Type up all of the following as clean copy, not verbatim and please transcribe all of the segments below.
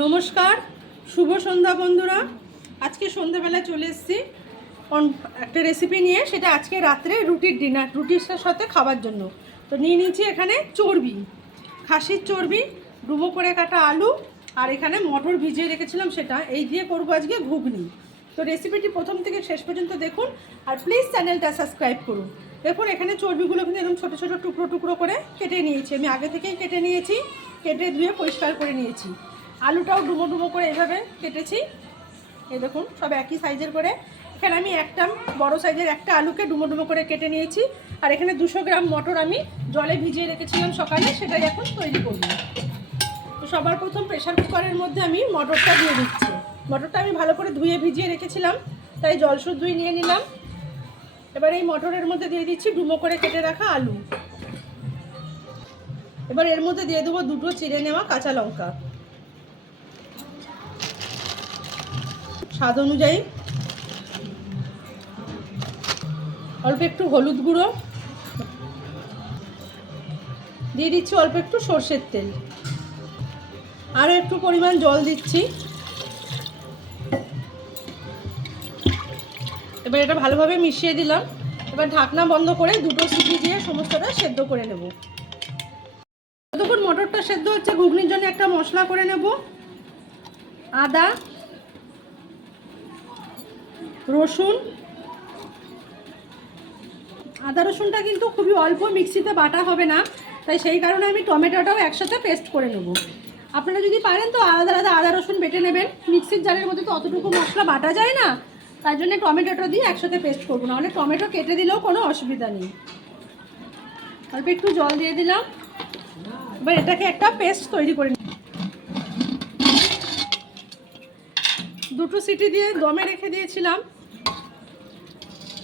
নমস্কার, শুভ সন্ধ্যা বন্ধুরা। আজকে সন্ধ্যাবেলা চলে এসেছি একটা রেসিপি নিয়ে, সেটা আজকে রাত্রে রুটির সাথে খাবার জন্য। তো নিয়ে নিয়েছি এখানে চর্বি, খাসির চর্বি, ডুমো করে কাটা আলু, আর এখানে মটর ভিজিয়ে রেখেছিলাম, সেটা এই দিয়ে করবো আজকে ঘুগনি। তো রেসিপিটি প্রথম থেকে শেষ পর্যন্ত দেখুন, আর প্লিজ চ্যানেলটা সাবস্ক্রাইব করুন। দেখুন এখানে চর্বিগুলো কিন্তু একদম ছোটো ছোটো টুকরো টুকরো করে কেটে নিয়েছি, আমি আগে থেকেই কেটে নিয়েছি, কেটে ধুয়ে পরিষ্কার করে নিয়েছি। আলুটাও ডুমো ডুমো করে এভাবে কেটেছি, এই দেখুন সব একই সাইজের করে। এখানে আমি একটা বড় সাইজের একটা আলুকে ডুমো ডুমো করে কেটে নিয়েছি, আর এখানে 200 গ্রাম মটর আমি জলে ভিজিয়ে রেখেছিলাম সকালে, সেটাই এখন তৈরি করব। তো সবার প্রথম প্রেশার কুকারের মধ্যে আমি মটরটা দিয়ে দিচ্ছি। মটরটা আমি ভালো করে ধুয়ে ভিজিয়ে রেখেছিলাম, তাই জল শুদ্ধই নিয়ে নিলাম। এবার এই মটরের মধ্যে দিয়ে দিচ্ছি ডুমো করে কেটে রাখা আলু। এবার এর মধ্যে দিয়ে দেবো 2টো চিড়ে নেওয়া কাঁচা লঙ্কা, স্বাদ অনুযায়ী অল্প একটু হলুদ গুঁড়ো, দিয়ে দিচ্ছি অল্প একটু সর্ষের তেল, আরও একটু পরিমাণ জল দিচ্ছি। এবার এটা ভালোভাবে মিশিয়ে দিলাম। এবার ঢাকনা বন্ধ করে 2টো সিটি দিয়ে সমস্তটা সেদ্ধ করে নেব। যতক্ষণ মটরটা সেদ্ধ হচ্ছে, ঘুগনির জন্য একটা মশলা করে নেব। আদা, রসুন, আদা রসুনটা কিন্তু খুবই অল্প, মিক্সিতে বাটা হবে না, তাই সেই কারণে আমি টমেটোটাও একসাথে পেস্ট করে নেব। আপনারা যদি পারেন তো আলাদা আলাদা আদা রসুন বেটে নেবেন, মিক্সির জারের মধ্যে তো অতটুকু মশলা বাটা যায় না, তাই জন্য টমেটোটা দিয়ে একসাথে পেস্ট করবো, নাহলে টমেটো কেটে দিলেও কোনো অসুবিধা নেই। অল্প একটু জল দিয়ে দিলাম। এবার এটাকে একটা পেস্ট তৈরি করে নিই। 2টো সিটি দিয়ে দমে রেখে দিয়েছিলাম।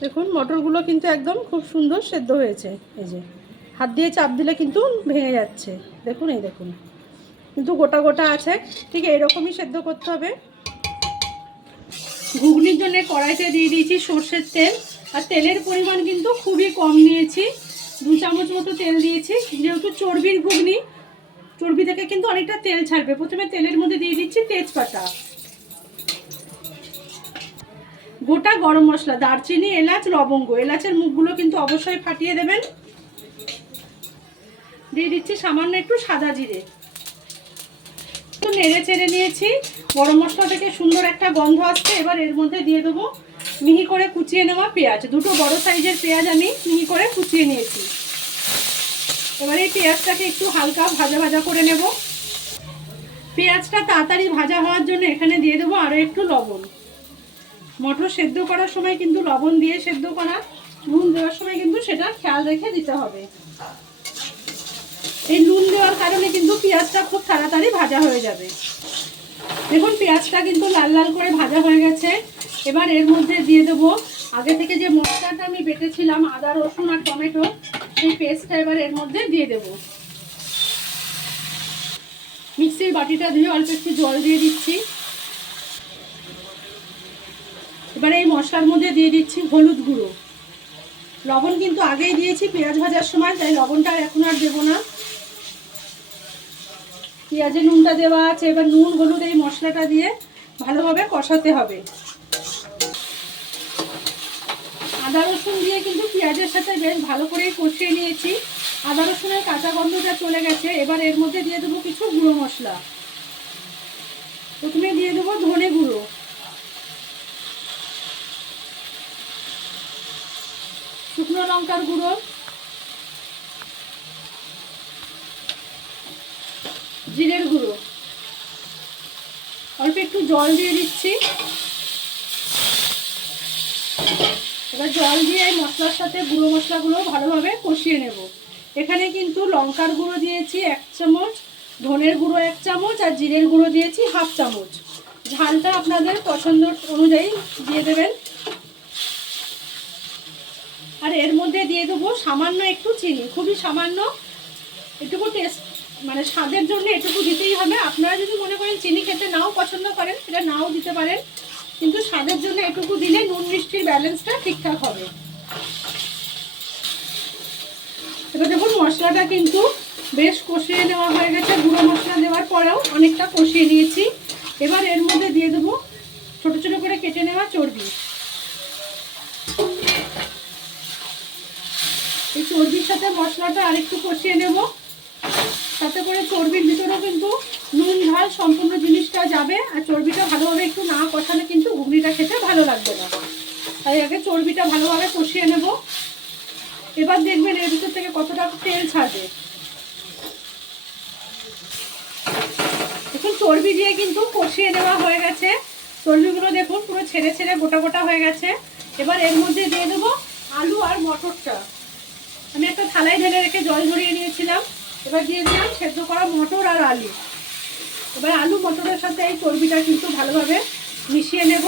দেখুন মটরগুলো কিন্তু একদম খুব সুন্দর সেদ্ধ হয়েছে, এই যে হাত দিয়ে চাপ দিলে কিন্তু ভেঙে যাচ্ছে, দেখুন এই দেখুন, কিন্তু গোটা গোটা আছে, ঠিক এইরকমই সেদ্ধ করতে হবে। ঘুগনির জন্য কড়াইতে দিয়ে দিয়েছি সর্ষের তেল, আর তেলের পরিমাণ কিন্তু খুবই কম নিয়েছি, 2 চামচ মতো তেল দিয়েছি, যেহেতু চর্বির ঘুগনি, চর্বি থেকে কিন্তু অনেকটা তেল ছাড়বে। প্রথমে তেলের মধ্যে দিয়ে দিচ্ছি তেজপাতা, গোটা গরম মশলা, দারচিনি, এলাচ, লবঙ্গ, এলাচের মুখগুলো কিন্তু অবশ্যই ফাটিয়ে দেবেন। দিয়ে দিচ্ছি সামান্য একটু সাদা জিরে, একটু নেড়ে চেড়ে নিয়েছি। গরম মশলা থেকে সুন্দর একটা গন্ধ আসছে। এবার এর মধ্যে দিয়ে দেবো মিহি করে কুচিয়ে নেওয়া পেঁয়াজ, 2টো বড় সাইজের পেঁয়াজ আমি মিহি করে কুচিয়ে নিয়েছি। এবার এই পেঁয়াজটাকে একটু হালকা ভাজা ভাজা করে নেব। পেঁয়াজটা তাড়াতাড়ি ভাজা হওয়ার জন্য এখানে দিয়ে দেবো আরও একটু লবণ। মটর সেদ্ধ করার সময় কিন্তু লবণ দিয়ে সেদ্ধ করা, নুন দেওয়ার সময় কিন্তু সেটা খেয়াল রেখে দিতে হবে। এই নুন দেওয়ার কারণে কিন্তু পেঁয়াজটা খুব তাড়াতাড়ি ভাজা হয়ে যাবে। দেখুন পেঁয়াজটা কিন্তু লাল লাল করে ভাজা হয়ে গেছে। এবার এর মধ্যে দিয়ে দেবো আগে থেকে যে মশলাটা আমি বেটেছিলাম, আদা রসুন আর টমেটো, সেই পেস্টটা এবার এর মধ্যে দিয়ে দেবো। মিক্সির বাটিটা ধুয়ে অল্প একটু জল দিয়ে দিচ্ছি। এবার এই মশলার মধ্যে দিয়ে দিচ্ছি হলুদ গুঁড়ো, লবণ কিন্তু আগেই দিয়েছি পেঁয়াজ ভাজার সময়, তাই লবণটা এখন আর দেবো না। পেঁয়াজে নুনটা দেওয়া আছে, এবার নুন হলুদ এই মশলাটা দিয়ে ভালোভাবে কষাতে হবে। আদা রসুন দিয়ে কিন্তু পেঁয়াজের সাথে বেশ ভালো করেই কষিয়ে নিয়েছি। আদা রসুনের কাঁচা গন্ধটা চলে গেছে। এবার এর মধ্যে দিয়ে দেবো কিছু গুঁড়ো মশলা। প্রথমে দিয়ে দেবো ধনে গুঁড়ো, শুকনো লঙ্কার গুঁড়ো, জিরের গুঁড়ো, অল্প একটু জল দিয়ে দিচ্ছি। এবার জল দিয়ে এই মশলার সাথে গুঁড়ো মশলাগুলো ভালোভাবে কষিয়ে নেব। এখানে কিন্তু লঙ্কার গুঁড়ো দিয়েছি 1 চামচ, ধনের গুঁড়ো 1 চামচ, আর জিরের গুঁড়ো দিয়েছি 1/2 চামচ। ঝালটা আপনাদের পছন্দ অনুযায়ী দিয়ে দেবেন। আর এর মধ্যে দিয়ে দেবো সামান্য একটু চিনি, খুবই সামান্য, এটুকু টেস্ট মানে স্বাদের জন্য এটুকু দিতেই হবে। আপনারা যদি মনে করেন চিনি খেতে নাও পছন্দ করেন, সেটা নাও দিতে পারেন, কিন্তু স্বাদের জন্য এটুকু দিলে নুন মিষ্টির ব্যালেন্সটা ঠিকঠাক হবে। এবার দেখুন মশলাটা কিন্তু বেশ কষিয়ে নেওয়া হয়ে গেছে, গুঁড়ো মশলা দেওয়ার পরেও অনেকটা কষিয়ে নিয়েছি। এবার এর মধ্যে দিয়ে দেবো ছোটো ছোটো করে কেটে নেওয়া চর্বি। এই চর্বির সাথে মশলাটা আরেকটু কষিয়ে নেব, তাতে করে চর্বির ভিতরেও কিন্তু নুন ঝাল সম্পূর্ণ জিনিসটা যাবে। আর চর্বিটা ভালোভাবে একটু না কষালে কিন্তু ঘুগনিটা খেতে ভালো লাগবে না, তাই আগে চর্বিটা ভালোভাবে কষিয়ে নেব। এবার দেখবেন এর ভিতর থেকে কতটা তেল ছাড়বে। দেখুন চর্বি দিয়ে কিন্তু কষিয়ে নেওয়া হয়ে গেছে, চর্বিগুলো দেখুন পুরো ছেড়ে ছেড়ে গোটা গোটা হয়ে গেছে। এবার এর মধ্যে দিয়ে দেবো আলু আর মটরটা। আমি একটা থালায় ঢেলে রেখে জল ঝরিয়ে নিয়েছিলাম, এবার দিয়ে দিলাম সেদ্ধ করা মটর আর আলু। এবার আলু মটরের সাথে এই চর্বিটা কিন্তু ভালোভাবে মিশিয়ে নেব।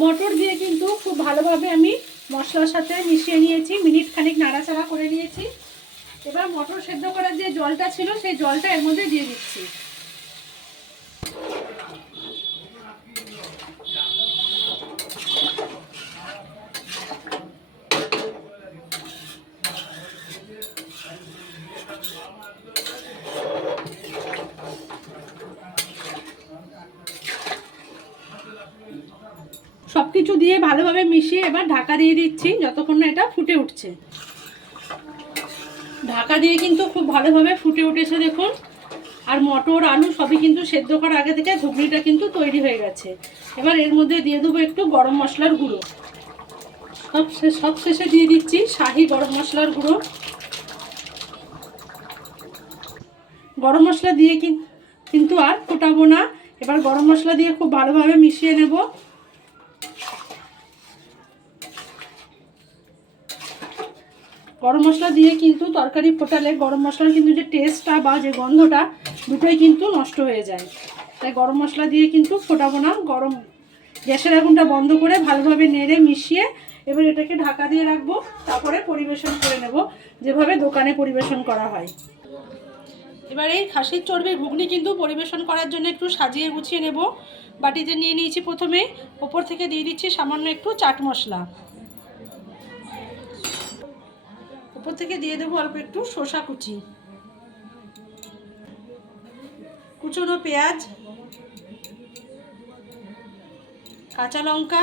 মটর দিয়ে কিন্তু খুব ভালোভাবে আমি মশলার সাথে মিশিয়ে নিয়েছি, মিনিট খানিক নাড়াচাড়া করে নিয়েছি। এবার মটর সেদ্ধ করার যে জলটা ছিল সেই জলটা এর মধ্যে দিয়ে দিচ্ছি। সব কিছু দিয়ে ভালোভাবে মিশিয়ে এবার ঢাকা দিয়ে দিচ্ছি যতক্ষণ না এটা ফুটে উঠছে। ঢাকা দিয়ে কিন্তু খুব ভালোভাবে ফুটে উঠেছে দেখুন। আর মটর আলু সবই কিন্তু সেদ্ধ করার আগে থেকে ঘুগনিটা কিন্তু তৈরি হয়ে গেছে। এবার এর মধ্যে দিয়ে দেবো একটু গরম মশলার গুঁড়ো। সব শেষে দিয়ে দিচ্ছি শাহি গরম মশলার গুঁড়ো। গরম মশলা দিয়ে কিন্তু আর ফোটাবো না, এবার গরম মশলা দিয়ে খুব ভালোভাবে মিশিয়ে নেব। গরম মশলা দিয়ে কিন্তু তরকারি ফোটালে গরম মশলার কিন্তু যে টেস্টটা বা যে গন্ধটা দুটোই কিন্তু নষ্ট হয়ে যায়, তাই গরম মশলা দিয়ে কিন্তু ফোটাবো না। গ্যাসের আগুনটা বন্ধ করে ভালোভাবে নেড়ে মিশিয়ে এবার এটাকে ঢাকা দিয়ে রাখবো, তারপরে পরিবেশন করে নেব যেভাবে দোকানে পরিবেশন করা হয়। এবার এই খাসির চর্বির ঘুগনি কিন্তু পরিবেশন করার জন্য একটু সাজিয়ে গুছিয়ে নেব। বাটিতে নিয়ে নিয়েছি, প্রথমে ওপর থেকে দিয়ে দিচ্ছি সামান্য একটু চাট মশলা, ওপর থেকে দিয়ে দেবো অল্প একটু শসা কুচি, কুচনো পেঁয়াজ, কাঁচা লঙ্কা,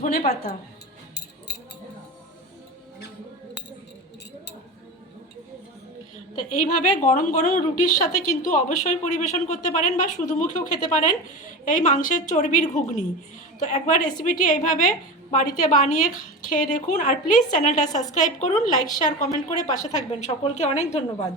ধনেপাতা। তো এইভাবে গরম গরম রুটির সাথে কিন্তু অবশ্যই পরিবেশন করতে পারেন বা শুধু মুখেও খেতে পারেন এই মাংসের চর্বির ঘুগনি। তো একবার রেসিপিটি এইভাবে বাড়িতে বানিয়ে খেয়ে দেখুন। আর প্লিজ চ্যানেলটা সাবস্ক্রাইব করুন, লাইক শেয়ার কমেন্ট করে পাশে থাকবেন। সকলকে অনেক ধন্যবাদ।